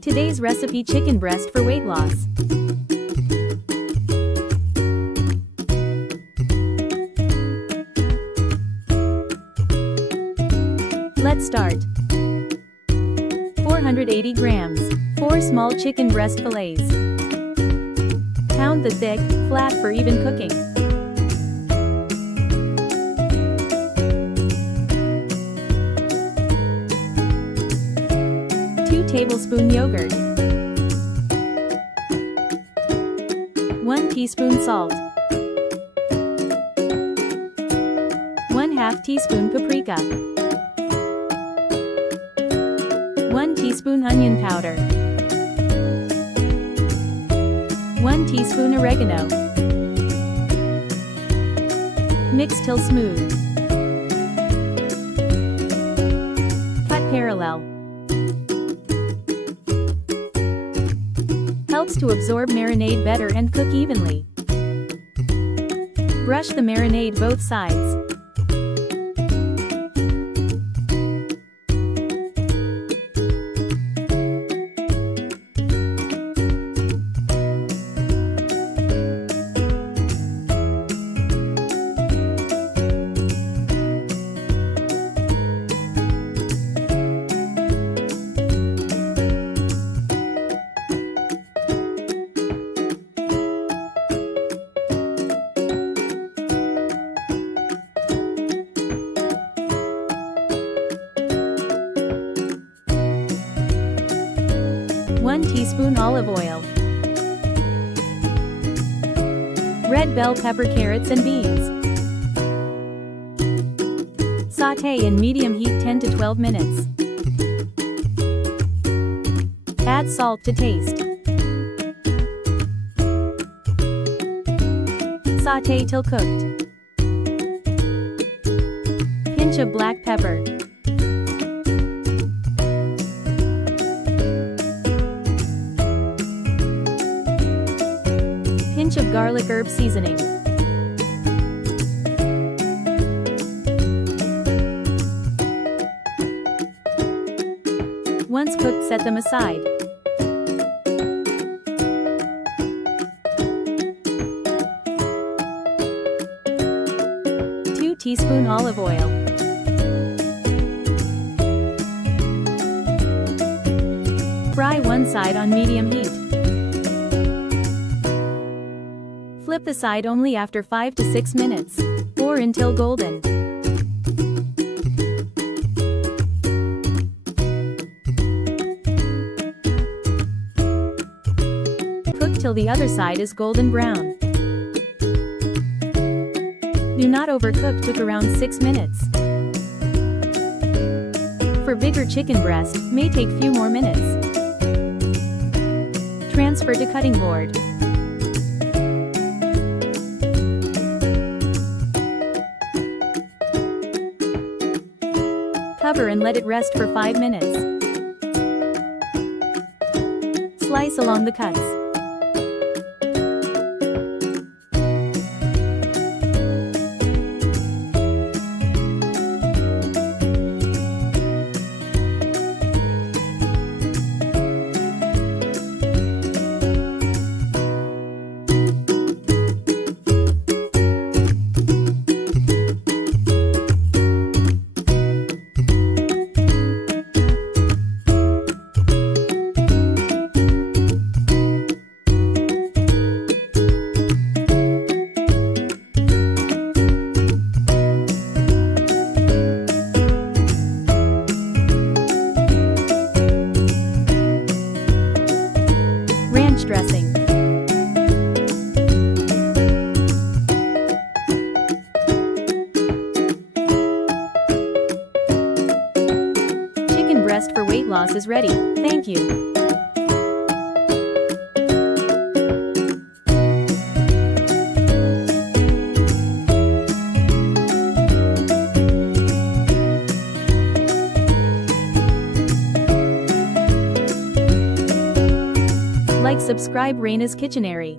Today's recipe: chicken breast for weight loss. Let's start. 480 grams, 4 small chicken breast fillets. Pound the thick, flat for even cooking. 2 tablespoon yogurt. 1 teaspoon salt. 1/2 teaspoon paprika. 1 teaspoon onion powder. 1 teaspoon oregano. Mix till smooth. Cut parallel. Helps to absorb marinade better and cook evenly. Brush the marinade both sides. One teaspoon olive oil. Red bell pepper, carrots and beans. Sauté in medium heat 10 to 12 minutes. Add salt to taste. Sauté till cooked. Pinch of black pepper. Pinch of garlic herb seasoning. Once cooked, set them aside. Two teaspoon olive oil. Fry one side on medium heat. Flip the side only after 5 to 6 minutes, or until golden. Cook till the other side is golden brown. Do not overcook. Took around 6 minutes. For bigger chicken breast, may take few more minutes. Transfer to cutting board. Cover and let it rest for 5 minutes. Slice along the cuts. Dressing. Chicken breast for weight loss is ready. Thank you. Like, subscribe. Raina's Kitchenary.